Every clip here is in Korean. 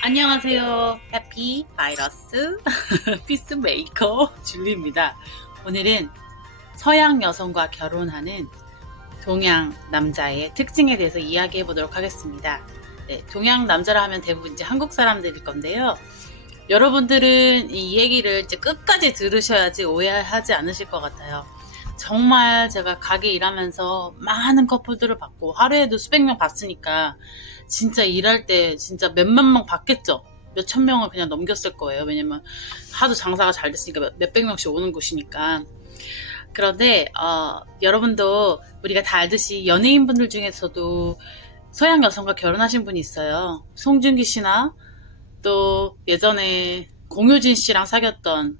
안녕하세요. 해피 바이러스 피스메이커 줄리입니다. 오늘은 서양 여성과 결혼하는 동양 남자의 특징에 대해서 이야기해 보도록 하겠습니다. 네, 동양 남자라 하면 대부분 이제 한국 사람들일 건데요. 여러분들은 이 얘기를 이제 끝까지 들으셔야지 오해하지 않으실 것 같아요. 정말 제가 가게 일하면서 많은 커플들을 봤고 하루에도 수백 명 봤으니까 진짜 일할 때 진짜 몇몇 명 봤겠죠. 몇천 명을 그냥 넘겼을 거예요. 왜냐면 하도 장사가 잘 됐으니까 몇- 몇백 명씩 오는 곳이니까. 그런데 어, 여러분도 우리가 다 알듯이 연예인분들 중에서도 서양 여성과 결혼하신 분이 있어요. 송중기 씨나 또 예전에 공효진 씨랑 사귀었던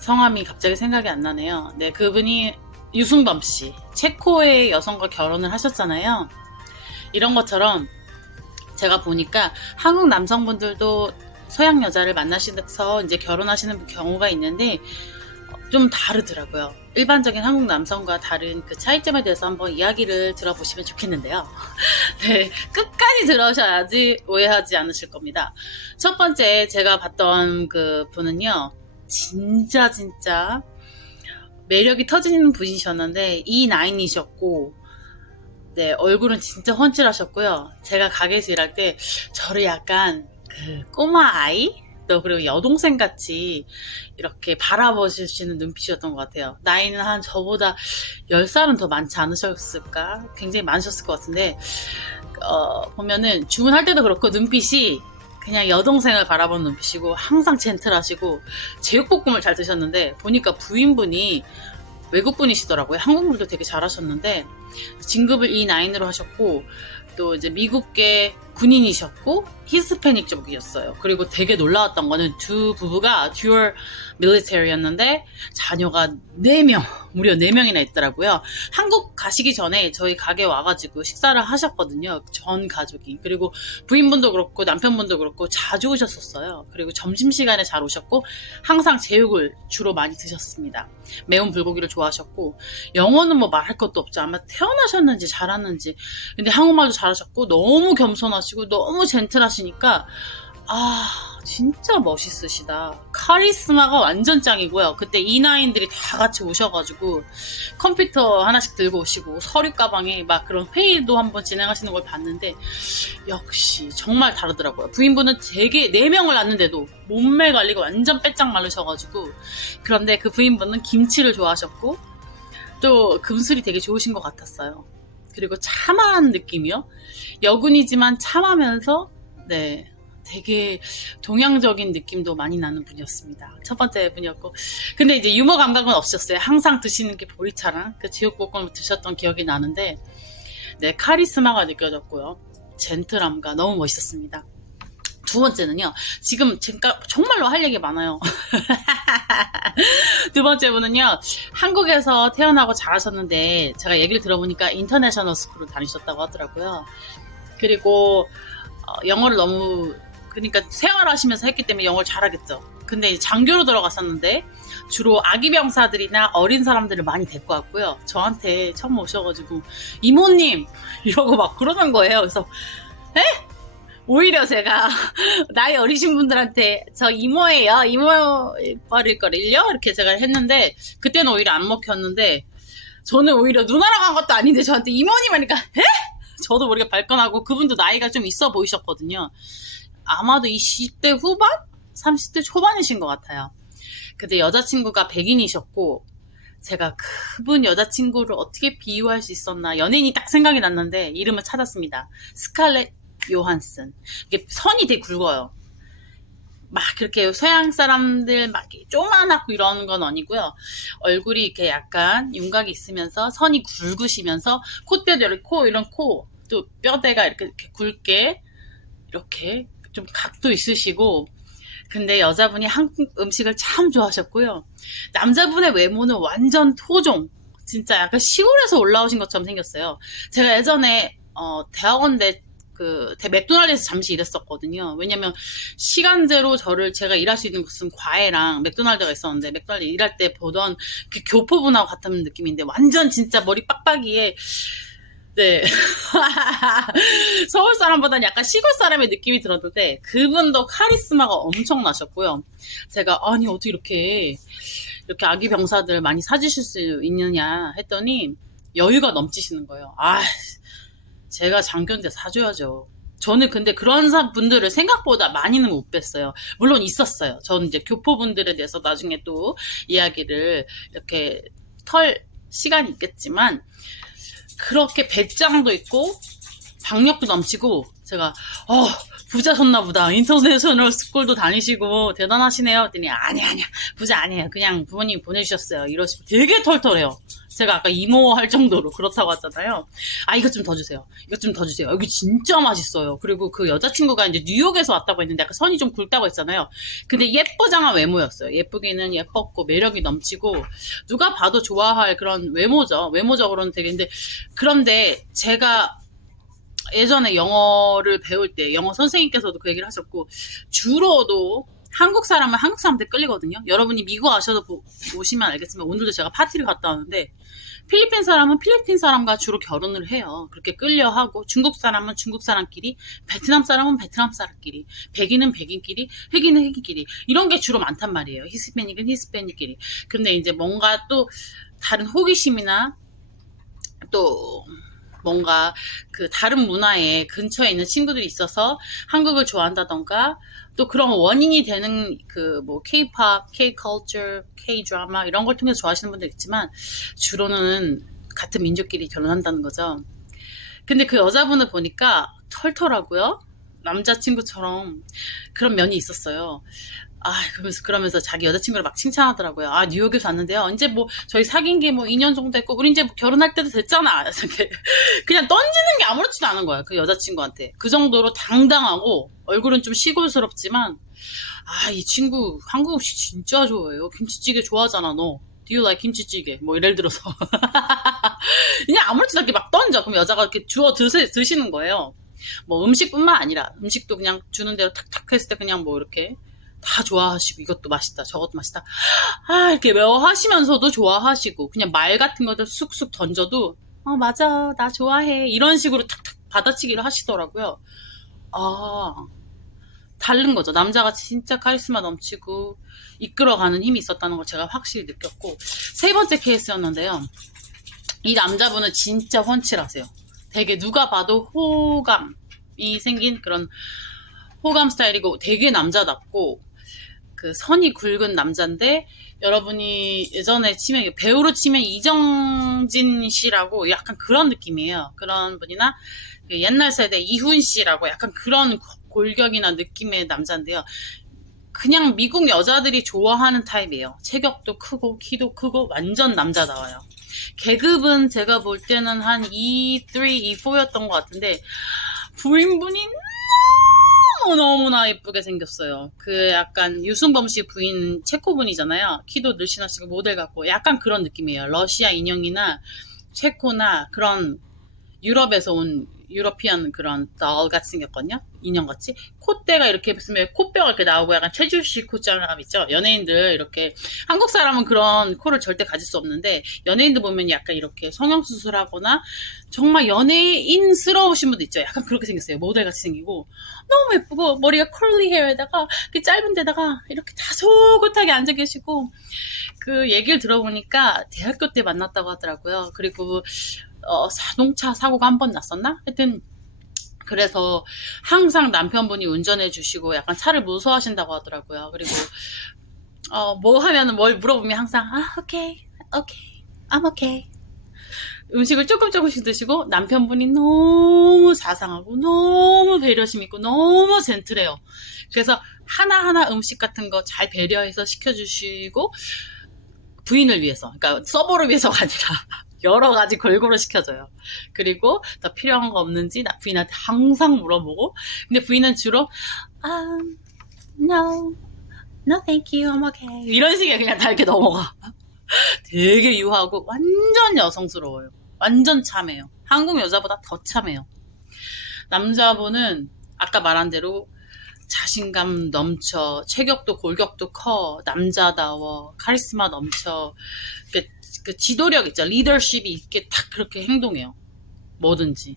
성함이 갑자기 생각이 안 나네요. 네, 그분이 유승범 씨. 체코의 여성과 결혼을 하셨잖아요. 이런 것처럼 제가 보니까 한국 남성분들도 서양 여자를 만나셔서 이제 결혼하시는 경우가 있는데 좀 다르더라고요. 일반적인 한국 남성과 다른 그 차이점에 대해서 한번 이야기를 들어보시면 좋겠는데요. 네, 끝까지 들으셔야지 오해하지 않으실 겁니다. 첫 번째 제가 봤던 그 분은요, 진짜 진짜 매력이 터지는 분이셨는데 이 나인이셨고 네 얼굴은 진짜 훤칠하셨고요. 제가 가게에서 일할 때 저를 약간 그 꼬마 아이 또 그리고 여동생 같이 이렇게 바라보시는 눈빛이었던 것 같아요. 나이는 한 저보다 10살은 더 많지 않으셨을까? 굉장히 많으셨을 것 같은데 어, 보면은 주문할 때도 그렇고 눈빛이 그냥 여동생을 바라보는 눈빛이고 항상 젠틀하시고 제육볶음을 잘 드셨는데 보니까 부인분이 외국분이시더라고요. 한국말도 되게 잘하셨는데 진급을 E9으로 하셨고 또 이제 미국계 군인이셨고 히스패닉 쪽이었어요. 그리고 되게 놀라웠던 거는 두 부부가 듀얼 밀리터리였는데 자녀가 4명, 무려 4명이나 있더라고요. 한국 가시기 전에 저희 가게 와가지고 식사를 하셨거든요. 전 가족이. 그리고 부인분도 그렇고 남편분도 그렇고 자주 오셨었어요. 그리고 점심시간에 잘 오셨고 항상 제육을 주로 많이 드셨습니다. 매운 불고기를 좋아하셨고 영어는 뭐 말할 것도 없죠. 아마 태어나셨는지 잘하는지. 근데 한국말도 잘하셨고 너무 겸손하시고 너무 젠틀하시니까 아 진짜 멋있으시다. 카리스마가 완전 짱이고요. 그때 이나인들이 다 같이 오셔가지고 컴퓨터 하나씩 들고 오시고 서류 가방에 막 그런 회의도 한번 진행하시는 걸 봤는데 역시 정말 다르더라고요. 부인분은 되게 4명을 낳는데도 몸매 관리가 완전 빼짝 마르셔가지고 그런데 그 부인분은 김치를 좋아하셨고 또 금술이 되게 좋으신 것 같았어요. 그리고 참한 느낌이요. 여군이지만 참하면서 네 되게 동양적인 느낌도 많이 나는 분이었습니다. 첫 번째 분이었고 근데 이제 유머 감각은 없었어요. 항상 드시는 게 보리차랑 그 지역볶음을 드셨던 기억이 나는데 네 카리스마가 느껴졌고요. 젠틀함과 너무 멋있었습니다. 두 번째는요. 지금 제가 정말로 할 얘기 많아요. 두 번째 분은요. 한국에서 태어나고 자라셨는데 제가 얘기를 들어보니까 인터내셔널 스쿨을 다니셨다고 하더라고요. 그리고 어, 영어를 너무 그러니까 생활하시면서 했기 때문에 영어를 잘하겠죠. 근데 장교로 들어갔었는데 주로 아기 병사들이나 어린 사람들을 많이 데리고 왔고요. 저한테 처음 오셔가지고 이모님 이러고 막 그러는 거예요. 그래서 에? 오히려 제가 나이 어리신 분들한테 저 이모예요. 이모 버릴 거를요. 이렇게 제가 했는데 그때는 오히려 안 먹혔는데 저는 오히려 누나랑 한 것도 아닌데 저한테 이모님 하니까 에? 저도 모르게 발끈하고 그분도 나이가 좀 있어 보이셨거든요. 아마도 20대 후반? 30대 초반이신 것 같아요. 근데 여자친구가 백인이셨고 제가 그분 여자친구를 어떻게 비유할 수 있었나 연예인이 딱 생각이 났는데 이름을 찾았습니다. 스칼렛 요한슨. 이게 선이 되게 굵어요. 막 그렇게 서양 사람들 막 쪼만하고 이런 건 아니고요. 얼굴이 이렇게 약간 윤곽이 있으면서 선이 굵으시면서 콧대도 이렇게 코 이런 코 또 뼈대가 이렇게, 이렇게 굵게 이렇게 좀 각도 있으시고 근데 여자분이 한국 음식을 참 좋아하셨고요. 남자분의 외모는 완전 토종. 진짜 약간 시골에서 올라오신 것처럼 생겼어요. 제가 예전에 어, 대학원 대 그 대- 맥도날드에서 잠시 일했었거든요. 왜냐면 시간제로 저를 제가 일할 수 있는 곳은 과외랑 맥도날드가 있었는데 맥도날드 일할 때 보던 그 교포분하고 같은 느낌인데 완전 진짜 머리 빡빡이에 네. 서울 사람보다는 약간 시골 사람의 느낌이 들었는데, 그분도 카리스마가 엄청 나셨고요. 제가, 아니, 어떻게 이렇게, 이렇게 아기 병사들 많이 사주실 수 있느냐 했더니, 여유가 넘치시는 거예요. 아, 제가 장교인데 사줘야죠. 저는 근데 그런 사- 분들을 생각보다 많이는 못 뵀어요. 물론 있었어요. 저는 이제 교포분들에 대해서 나중에 또 이야기를 이렇게 털 시간이 있겠지만, 그렇게 배짱도 있고 박력도 넘치고 제가 어 부자셨나 보다. 인터내셔널 스쿨도 다니시고 대단하시네요. 했더니 아니 아니야. 부자 아니에요. 그냥 부모님 보내주셨어요. 이러시고 되게 털털해요 제가 아까 이모 할 정도로 그렇다고 하잖아요. 아 이것 좀 더 주세요. 이것 좀 더 주세요. 여기 진짜 맛있어요. 그리고 그 여자친구가 이제 뉴욕에서 왔다고 했는데 약간 선이 좀 굵다고 했잖아요. 근데 예쁘장한 외모였어요. 예쁘기는 예뻤고 매력이 넘치고 누가 봐도 좋아할 그런 외모죠. 외모적으로는 되게 근데 그런데 제가 예전에 영어를 배울 때 영어 선생님께서도 그 얘기를 하셨고 주로도 한국 사람은 한국 사람한테 끌리거든요. 여러분이 미국 아셔도 보, 보시면 알겠지만 오늘도 제가 파티를 갔다 왔는데 필리핀 사람은 필리핀 사람과 주로 결혼을 해요. 그렇게 끌려하고 중국 사람은 중국 사람끼리 베트남 사람은 베트남 사람끼리 백인은 백인끼리 흑인은 흑인끼리 이런 게 주로 많단 말이에요. 히스패닉은 히스패닉끼리. 근데 이제 뭔가 또 다른 호기심이나 또 뭔가 그 다른 문화에 근처에 있는 친구들이 있어서 한국을 좋아한다던가 또 그런 원인이 되는 그 뭐 K-pop, K-culture, K-drama 이런 걸 통해서 좋아하시는 분들 있지만 주로는 같은 민족끼리 결혼한다는 거죠. 근데 그 여자분을 보니까 털털하고요. 남자친구처럼 그런 면이 있었어요. 아, 그러면서, 그러면서 자기 여자친구를 막 칭찬하더라고요. 아, 뉴욕에서 왔는데요. 이제 뭐, 저희 사귄 게 뭐 2년 정도 됐고, 우리 이제 뭐 결혼할 때도 됐잖아. 그냥 던지는 게 아무렇지도 않은 거야. 그 여자친구한테. 그 정도로 당당하고, 얼굴은 좀 시골스럽지만, 아, 이 친구 한국 음식 진짜 좋아해요. 김치찌개 좋아하잖아, 너. Do you like 김치찌개? 뭐, 예를 들어서. 그냥 아무렇지도 않게 막 던져. 그럼 여자가 이렇게 주워 드시, 드시는 거예요. 뭐, 음식뿐만 아니라, 음식도 그냥 주는 대로 탁탁 했을 때 그냥 뭐, 이렇게. 다 좋아하시고 이것도 맛있다 저것도 맛있다. 아 이렇게 매워 하시면서도 좋아하시고 그냥 말 같은 것들 쑥쑥 던져도 어 맞아 나 좋아해. 이런 식으로 탁탁 받아치기를 하시더라고요. 아 다른 거죠. 남자가 진짜 카리스마 넘치고 이끌어가는 힘이 있었다는 걸 제가 확실히 느꼈고 세 번째 케이스였는데요. 이 남자분은 진짜 훤칠하세요. 되게 누가 봐도 호감이 생긴 그런 호감 스타일이고 되게 남자답고 그 선이 굵은 남자인데 여러분이 예전에 치면 배우로 치면 이정진 씨라고 약간 그런 느낌이에요. 그런 분이나 그 옛날 세대 이훈 씨라고 약간 그런 골격이나 느낌의 남자인데요. 그냥 미국 여자들이 좋아하는 타입이에요. 체격도 크고 키도 크고 완전 남자다워요. 계급은 제가 볼 때는 한 E3, E4였던 것 같은데 부인분이 너무너무나 예쁘게 생겼어요. 그 약간 유승범 씨 부인 체코분이잖아요. 키도 늘씬하시고 모델 같고 약간 그런 느낌이에요. 러시아 인형이나 체코나 그런 유럽에서 온 유러피안 그런 덜 같이 생겼거든요. 인형같이. 콧대가 이렇게 있으면 코뼈가 이렇게 나오고 약간 최주식 콧장갑 있죠. 연예인들 이렇게 한국 사람은 그런 코를 절대 가질 수 없는데 연예인들 보면 약간 이렇게 성형 수술하거나 정말 연예인스러우신 분도 있죠. 약간 그렇게 생겼어요. 모델같이 생기고 너무 예쁘고 머리가 컬리 헤어에다가 그 짧은 데다가 이렇게 다소곳하게 앉아 계시고 그 얘기를 들어보니까 대학교 때 만났다고 하더라고요. 그리고 어, 자동차 사고가 한 번 났었나? 하여튼 그래서 항상 남편분이 운전해 주시고 약간 차를 무서워하신다고 하더라고요. 그리고 어, 뭐 하면은 뭘 물어보면 항상 아 오케이 오케이 I'm okay 음식을 조금 조금씩 드시고 남편분이 너무 자상하고 너무 배려심 있고 너무 젠틀해요. 그래서 하나하나 음식 같은 거 잘 배려해서 시켜주시고 부인을 위해서, 그러니까 서버를 위해서가 아니라 여러 가지 골고루 시켜줘요. 그리고 더 필요한 거 없는지 나 부인한테 항상 물어보고 근데 부인은 주로 um, no, no thank you, I'm okay 이런 식의 그냥 다 이렇게 넘어가. 되게 유하고 완전 여성스러워요. 완전 참해요. 한국 여자보다 더 참해요. 남자분은 아까 말한 대로 자신감 넘쳐, 체격도 골격도 커, 남자다워, 카리스마 넘쳐, 그, 그 지도력 있죠. 리더십이 있게 딱 그렇게 행동해요. 뭐든지.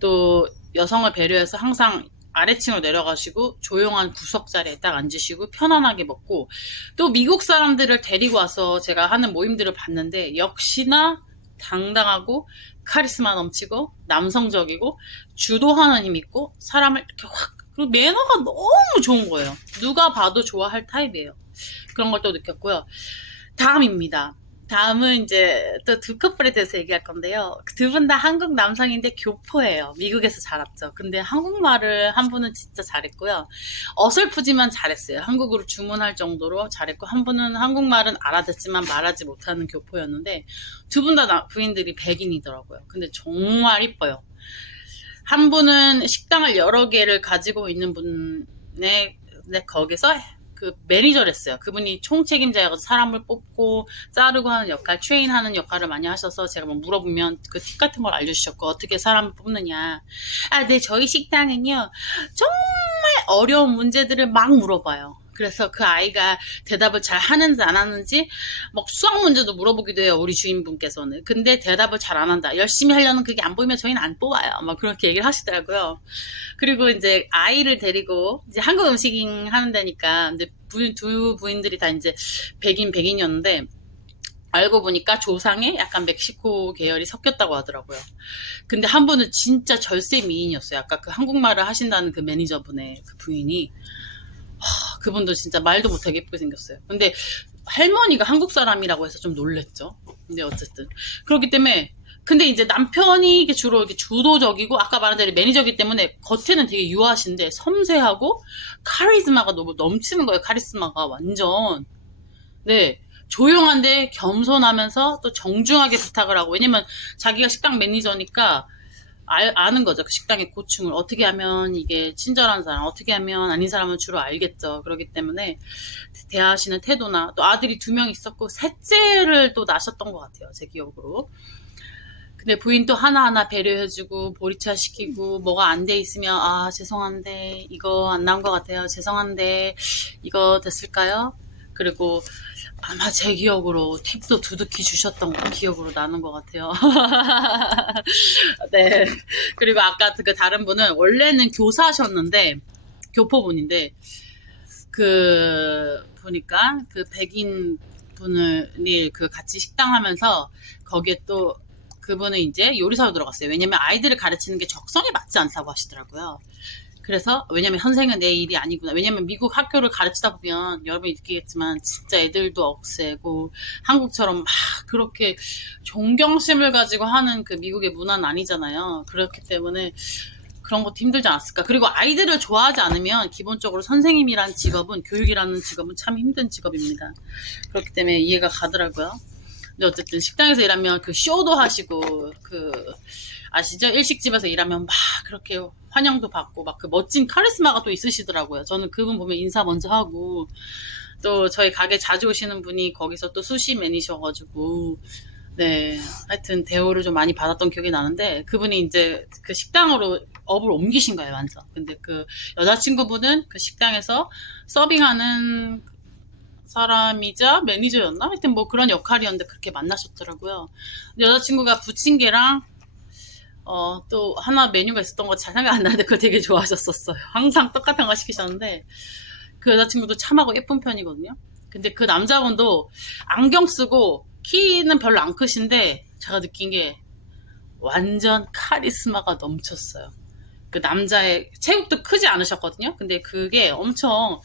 또 여성을 배려해서 항상 아래층으로 내려가시고 조용한 구석 자리에 딱 앉으시고 편안하게 먹고 또 미국 사람들을 데리고 와서 제가 하는 모임들을 봤는데 역시나 당당하고 카리스마 넘치고 남성적이고 주도하는 힘 있고 사람을 이렇게 확 그리고 매너가 너무 좋은 거예요. 누가 봐도 좋아할 타입이에요. 그런 걸 또 느꼈고요. 다음입니다. 다음은 이제 또 두 커플에 대해서 얘기할 건데요. 두 분 다 한국 남성인데 교포예요. 미국에서 자랐죠. 근데 한국말을 한 분은 진짜 잘했고요. 어설프지만 잘했어요. 한국어로 주문할 정도로 잘했고 한 분은 한국말은 알아듣지만 말하지 못하는 교포였는데 두 분 다 부인들이 백인이더라고요. 근데 정말 이뻐요. 한 분은 식당을 여러 개를 가지고 있는 분의 네, 거기서 그 매니저랬어요. 그분이 총책임자여서 사람을 뽑고 자르고 하는 역할, 트레인하는 역할을 많이 하셔서 제가 뭐 물어보면 그 팁 같은 걸 알려주셨고 어떻게 사람을 뽑느냐. 아, 네 저희 식당은요 정말 어려운 문제들을 막 물어봐요. 그래서 그 아이가 대답을 잘 하는지 안 하는지 막 수학 문제도 물어보기도 해요. 우리 주인분께서는. 근데 대답을 잘 안 한다. 열심히 하려는 그게 안 보이면 저희는 안 뽑아요. 막 그렇게 얘기를 하시더라고요. 그리고 이제 아이를 데리고 이제 한국 음식인 하는 데니까 근데 부인 두 부인들이 다 이제 백인 백인이었는데 알고 보니까 조상에 약간 멕시코 계열이 섞였다고 하더라고요. 근데 한 분은 진짜 절세 미인이었어요. 아까 그 한국말을 하신다는 그 매니저분의 그 부인이 하, 그분도 진짜 말도 못하게 예쁘게 생겼어요. 근데 할머니가 한국 사람이라고 해서 좀 놀랬죠. 근데 어쨌든 그렇기 때문에 근데 이제 남편이 주로 이렇게 주도적이고 아까 말한 대로 매니저기 때문에 겉에는 되게 유하신데 섬세하고 카리스마가 너무 넘치는 거예요. 카리스마가 완전 네 조용한데 겸손하면서 또 정중하게 부탁을 하고 왜냐면 자기가 식당 매니저니까 알- 아는 거죠. 그 식당의 고충을 어떻게 하면 이게 친절한 사람, 어떻게 하면 아닌 사람은 주로 알겠죠. 그렇기 때문에 대하시는 태도나 또 아들이 두 명 있었고 셋째를 또 낳으셨던 것 같아요. 제 기억으로. 근데 부인 또 하나하나 배려해주고 보리차 시키고 뭐가 안 돼 있으면 아 죄송한데 이거 안 나온 것 같아요. 죄송한데 이거 됐을까요? 그리고 아마 제 기억으로 팁도 두둑히 주셨던 거 기억으로 나는 것 같아요. 네. 그리고 아까 그 다른 분은 원래는 교사셨는데 교포분인데 그 보니까 그 백인 분을 그 같이 식당 하면서 거기에 또 그분은 이제 요리사로 들어갔어요. 왜냐면 아이들을 가르치는 게 적성에 맞지 않다고 하시더라고요. 그래서 왜냐면 현생은 내 일이 아니구나. 왜냐면 미국 학교를 가르치다 보면 여러분이 느끼겠지만 진짜 애들도 억세고 한국처럼 막 그렇게 존경심을 가지고 하는 그 미국의 문화는 아니잖아요. 그렇기 때문에 그런 것도 힘들지 않았을까. 그리고 아이들을 좋아하지 않으면 기본적으로 선생님이란 직업은 교육이라는 직업은 참 힘든 직업입니다. 그렇기 때문에 이해가 가더라고요. 근데 어쨌든 식당에서 일하면 그 쇼도 하시고 그 아시죠? 일식집에서 일하면 막 그렇게 환영도 받고 막 그 멋진 카리스마가 또 있으시더라고요. 저는 그분 보면 인사 먼저 하고 또 저희 가게 자주 오시는 분이 거기서 또 수시 매니셔가지고 네 하여튼 대우를 좀 많이 받았던 기억이 나는데 그분이 이제 그 식당으로 업을 옮기신 거예요 완전. 근데 그 여자친구분은 그 식당에서 서빙하는 사람이자 매니저였나? 하여튼 뭐 그런 역할이었는데 그렇게 만나셨더라고요. 여자친구가 부침개랑 어, 또 하나 메뉴가 있었던 거 잘 생각 안 나는데 그거 되게 좋아하셨었어요. 항상 똑같은 거 시키셨는데 그 여자친구도 참하고 예쁜 편이거든요. 근데 그 남자분도 안경 쓰고 키는 별로 안 크신데 제가 느낀 게 완전 카리스마가 넘쳤어요. 그 남자의 체육도 크지 않으셨거든요. 근데 그게 엄청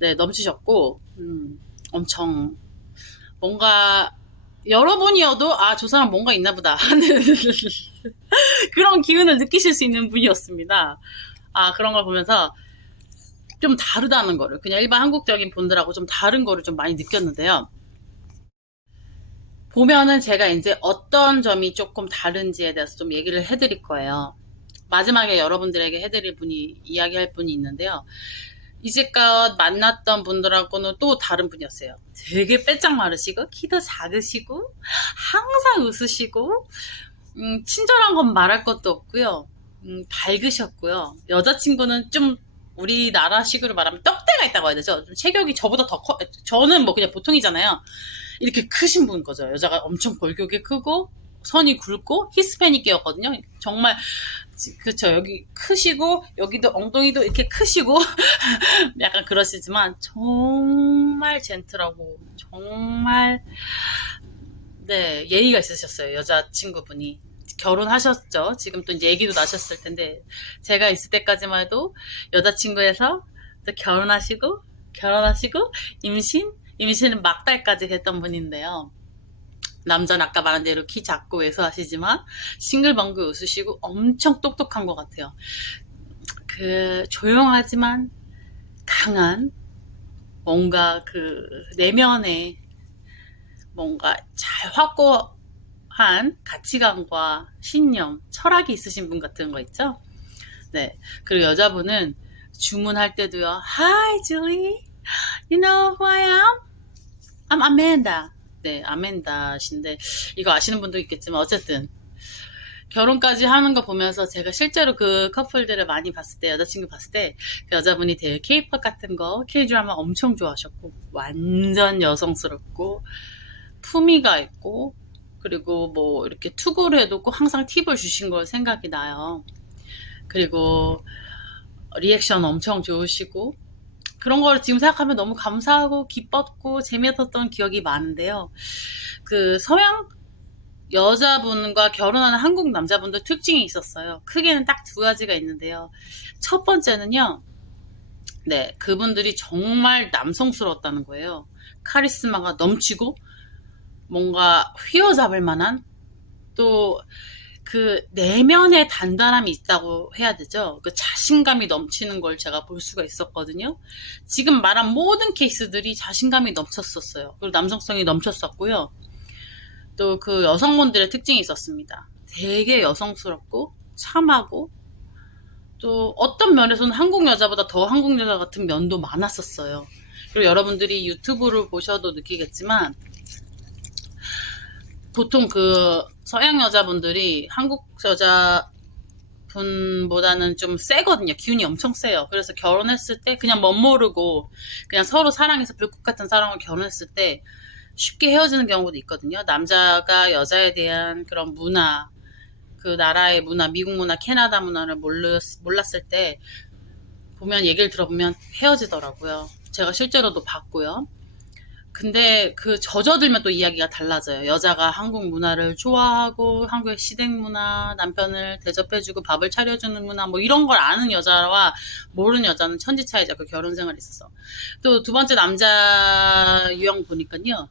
네, 넘치셨고 음, 엄청 뭔가 여러분이어도 아 저 사람 뭔가 있나 보다 하는 그런 기운을 느끼실 수 있는 분이었습니다. 아 그런 걸 보면서 좀 다르다는 거를 그냥 일반 한국적인 분들하고 좀 다른 거를 좀 많이 느꼈는데요. 보면은 제가 이제 어떤 점이 조금 다른지에 대해서 좀 얘기를 해드릴 거예요. 마지막에 여러분들에게 해드릴 분이 이야기할 분이 있는데요. 이제껏 만났던 분들하고는 또 다른 분이었어요. 되게 빼짝 마르시고 키도 작으시고 항상 웃으시고 음, 친절한 건 말할 것도 없고요. 음, 밝으셨고요. 여자친구는 좀 우리나라식으로 말하면 떡대가 있다고 해야 되죠. 좀 체격이 저보다 더 커. 저는 뭐 그냥 보통이잖아요. 이렇게 크신 분 거죠. 여자가 엄청 골격이 크고 선이 굵고 히스패닉계였거든요. 정말 그쵸 여기 크시고 여기도 엉덩이도 이렇게 크시고 약간 그러시지만 정말 젠틀하고 정말 네 예의가 있으셨어요 여자친구분이. 결혼하셨죠. 지금 또 이제 얘기도 나셨을 텐데 제가 있을 때까지만 해도 여자친구에서 또 결혼하시고 결혼하시고 임신? 임신은 막달까지 했던 분인데요 남자는 아까 말한 대로 키 작고 왜소하시지만 싱글벙글 웃으시고 엄청 똑똑한 것 같아요. 그 조용하지만 강한 뭔가 그 내면에 뭔가 잘 확고한 가치관과 신념, 철학이 있으신 분 같은 거 있죠? 네. 그리고 여자분은 주문할 때도요. Hi, Julie. You know who I am? I'm Amanda. 네, 아멘다신데 이거 아시는 분도 있겠지만 어쨌든 결혼까지 하는 거 보면서 제가 실제로 그 커플들을 많이 봤을 때 여자친구 봤을 때 그 여자분이 되게 케이팝 같은 거 K-드라마 엄청 좋아하셨고 완전 여성스럽고 품위가 있고 그리고 뭐 이렇게 투고를 꼭 항상 팁을 주신 걸 생각이 나요. 그리고 리액션 엄청 좋으시고 그런 걸 지금 생각하면 너무 감사하고 기뻤고 재미있었던 기억이 많은데요. 그 서양 여자분과 결혼하는 한국 남자분들 특징이 있었어요. 크게는 딱 두 가지가 있는데요. 첫 번째는요. 네, 그분들이 정말 남성스러웠다는 거예요. 카리스마가 넘치고 뭔가 휘어잡을 만한 또 그 내면의 단단함이 있다고 해야 되죠. 그 자신감이 넘치는 걸 제가 볼 수가 있었거든요. 지금 말한 모든 케이스들이 자신감이 넘쳤었어요. 그리고 남성성이 넘쳤었고요. 또 그 여성분들의 특징이 있었습니다. 되게 여성스럽고 참하고 또 어떤 면에서는 한국 여자보다 더 한국 여자 같은 면도 많았었어요. 그리고 여러분들이 유튜브를 보셔도 느끼겠지만 보통 그 서양 여자분들이 한국 여자 분보다는 좀 세거든요. 기운이 엄청 세요. 그래서 결혼했을 때 그냥 멋모르고 그냥 서로 사랑해서 불꽃 같은 사랑을 결혼했을 때 쉽게 헤어지는 경우도 있거든요. 남자가 여자에 대한 그런 문화, 그 나라의 문화, 미국 문화, 캐나다 문화를 몰랐, 몰랐을 때 보면 얘기를 들어보면 헤어지더라고요. 제가 실제로도 봤고요. 근데 그 젖어들면 또 이야기가 달라져요. 여자가 한국 문화를 좋아하고 한국의 시댁 문화, 남편을 대접해주고 밥을 차려주는 문화 뭐 이런 걸 아는 여자와 모르는 여자는 천지 차이죠. 그 결혼 생활이 있어서. 또 두 번째 남자 유형 보니까요.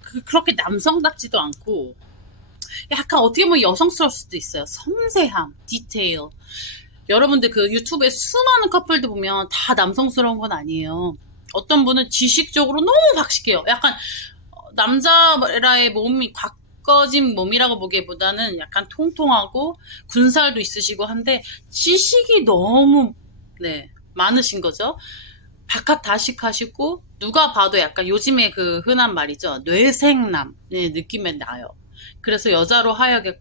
그, 그렇게 남성답지도 않고 약간 어떻게 보면 여성스러울 수도 있어요. 섬세함, 디테일. 여러분들 그 유튜브에 수많은 커플들 보면 다 남성스러운 건 아니에요. 어떤 분은 지식적으로 너무 박식해요. 약간 어, 남자라의 몸이 가꿔진 몸이라고 보기보다는 약간 통통하고 군살도 있으시고 한데 지식이 너무 네 많으신 거죠. 바깥 다식하시고 누가 봐도 약간 요즘에 그 흔한 말이죠. 뇌생남 네, 느낌이 나요. 그래서 여자로 하여금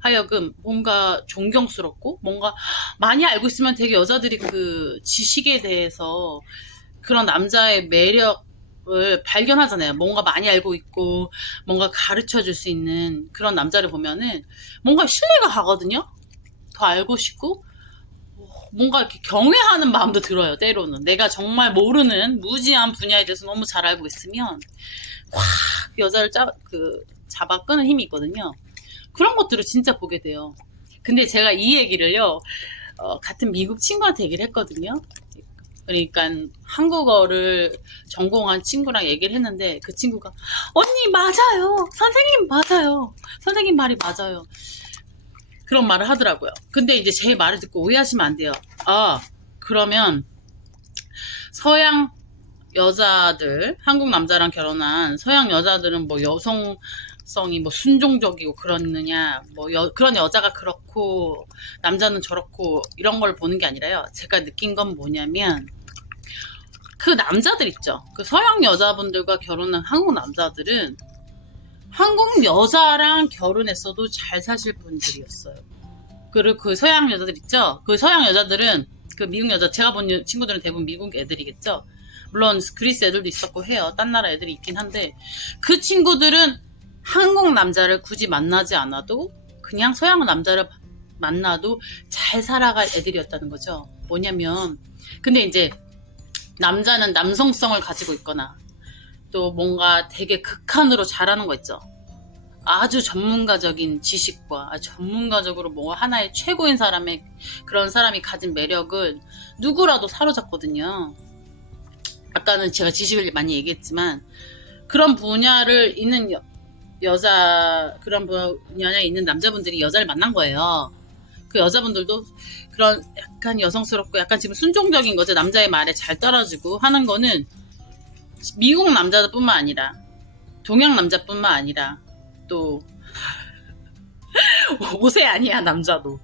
하여금 뭔가 존경스럽고 뭔가 많이 알고 있으면 되게 여자들이 그 지식에 대해서 그런 남자의 매력을 발견하잖아요. 뭔가 많이 알고 있고 뭔가 가르쳐 줄 수 있는 그런 남자를 보면은 뭔가 신뢰가 가거든요. 더 알고 싶고 뭔가 이렇게 경외하는 마음도 들어요. 때로는 내가 정말 모르는 무지한 분야에 대해서 너무 잘 알고 있으면 확 여자를 짜, 그 잡아 끄는 힘이 있거든요. 그런 것들을 진짜 보게 돼요. 근데 제가 이 얘기를요, 어, 같은 미국 친구한테 얘기를 했거든요. 그러니까 한국어를 전공한 친구랑 얘기를 했는데 그 친구가 언니 맞아요. 선생님 맞아요. 선생님 말이 맞아요. 그런 말을 하더라고요. 근데 이제 제 말을 듣고 오해하시면 안 돼요. 아, 그러면 서양 여자들, 한국 남자랑 결혼한 서양 여자들은 뭐 여성 성이 뭐 순종적이고 그러느냐 뭐 여, 그런 여자가 그렇고 남자는 저렇고 이런 걸 보는 게 아니라요. 제가 느낀 건 뭐냐면 그 남자들 있죠. 그 서양 여자분들과 결혼한 한국 남자들은 한국 여자랑 결혼했어도 잘 사실 분들이었어요. 그리고 그 서양 여자들 있죠? 그 서양 여자들은 그 미국 여자 제가 본 친구들은 대부분 미국 애들이겠죠? 물론 그리스 애들도 있었고 해요. 딴 나라 애들이 있긴 한데 그 친구들은 한국 남자를 굳이 만나지 않아도 그냥 서양 남자를 만나도 잘 살아갈 애들이었다는 거죠. 뭐냐면 근데 이제 남자는 남성성을 가지고 있거나 또 뭔가 되게 극한으로 잘하는 거 있죠. 아주 전문가적인 지식과 전문가적으로 뭐 하나의 최고인 사람의 그런 사람이 가진 매력을 누구라도 사로잡거든요. 아까는 제가 지식을 많이 얘기했지만 그런 분야를 있는 여, 여자 그런 분야에 있는 남자분들이 여자를 만난 거예요. 그 여자분들도 그런 약간 여성스럽고 약간 지금 순종적인 거죠. 남자의 말에 잘 따라주고 하는 거는 미국 남자뿐만 아니라 동양 남자뿐만 아니라 또 5세 아니야 남자도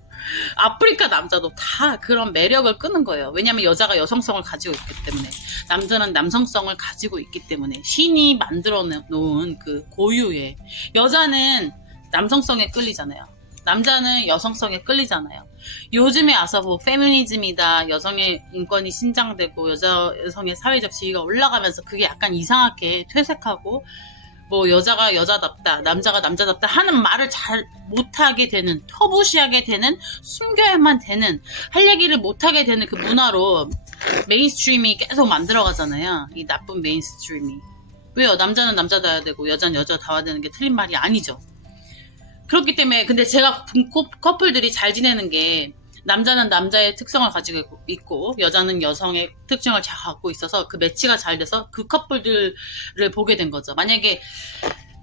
아프리카 남자도 다 그런 매력을 끄는 거예요. 왜냐하면 여자가 여성성을 가지고 있기 때문에 남자는 남성성을 가지고 있기 때문에 신이 만들어 놓은 그 고유의 여자는 남성성에 끌리잖아요. 남자는 여성성에 끌리잖아요. 요즘에 와서 뭐 페미니즘이다, 여성의 인권이 신장되고 여자 여성의 사회적 지위가 올라가면서 그게 약간 이상하게 퇴색하고 뭐 여자가 여자답다, 남자가 남자답다 하는 말을 잘 못하게 되는 터부시하게 되는 숨겨야만 되는 할 얘기를 못하게 되는 그 문화로 메인스트림이 계속 만들어가잖아요. 이 나쁜 메인스트림이 왜요? 남자는 남자다야 되고 여자는 여자다워야 되는 게 틀린 말이 아니죠. 그렇기 때문에 근데 제가 커플들이 잘 지내는 게 남자는 남자의 특성을 가지고 있고 여자는 여성의 특징을 잘 갖고 있어서 그 매치가 잘 돼서 그 커플들을 보게 된 거죠. 만약에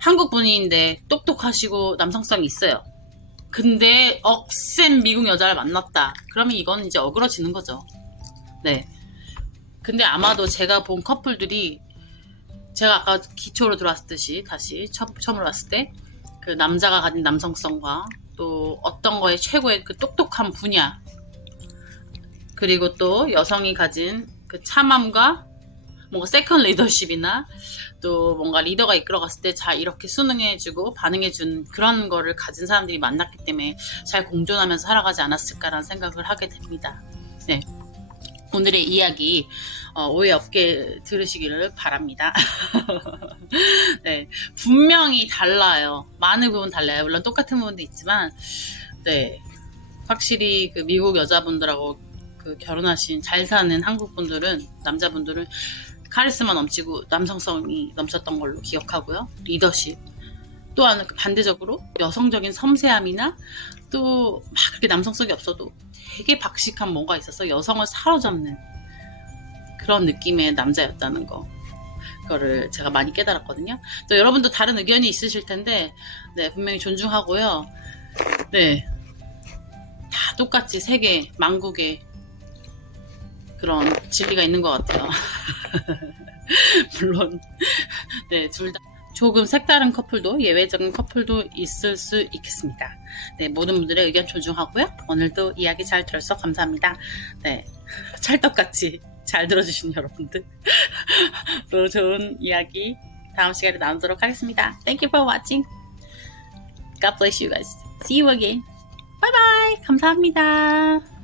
한국 분인데 똑똑하시고 남성성이 있어요. 근데 억센 미국 여자를 만났다. 그러면 이건 이제 어그러지는 거죠. 네. 근데 아마도 제가 본 커플들이 제가 아까 기초로 들어왔듯이 다시 처, 처음으로 왔을 때 그 남자가 가진 남성성과 또 어떤 거에 최고의 그 똑똑한 분야 그리고 또 여성이 가진 그 참함과 뭔가 세컨 리더십이나 또 뭔가 리더가 이끌어갔을 때 잘 이렇게 순응해주고 반응해준 그런 거를 가진 사람들이 만났기 때문에 잘 공존하면서 살아가지 않았을까라는 생각을 하게 됩니다. 네. 오늘의 이야기 어, 오해 없게 들으시기를 바랍니다. 네, 분명히 달라요. 많은 부분 달라요. 물론 똑같은 부분도 있지만, 네, 확실히 그 미국 여자분들하고 그 결혼하신 잘 사는 한국 분들은 남자분들은 카리스마 넘치고 남성성이 넘쳤던 걸로 기억하고요. 리더십. 또한 반대적으로 여성적인 섬세함이나 또 막 그렇게 남성성이 없어도 되게 박식한 뭔가 있어서 여성을 사로잡는 그런 느낌의 남자였다는 거. 그거를 제가 많이 깨달았거든요. 또 여러분도 다른 의견이 있으실 텐데, 네, 분명히 존중하고요. 네. 다 똑같이 세계, 만국에 그런 진리가 있는 것 같아요. 물론, 네, 둘 다. 조금 색다른 커플도 예외적인 커플도 있을 수 있겠습니다. 네, 모든 분들의 의견 존중하고요. 오늘도 이야기 잘 들어서 감사합니다. 네, 찰떡같이 잘 들어주신 여러분들 또 좋은 이야기 다음 시간에 나누도록 하겠습니다. Thank you for watching. God bless you guys. See you again. Bye bye. 감사합니다.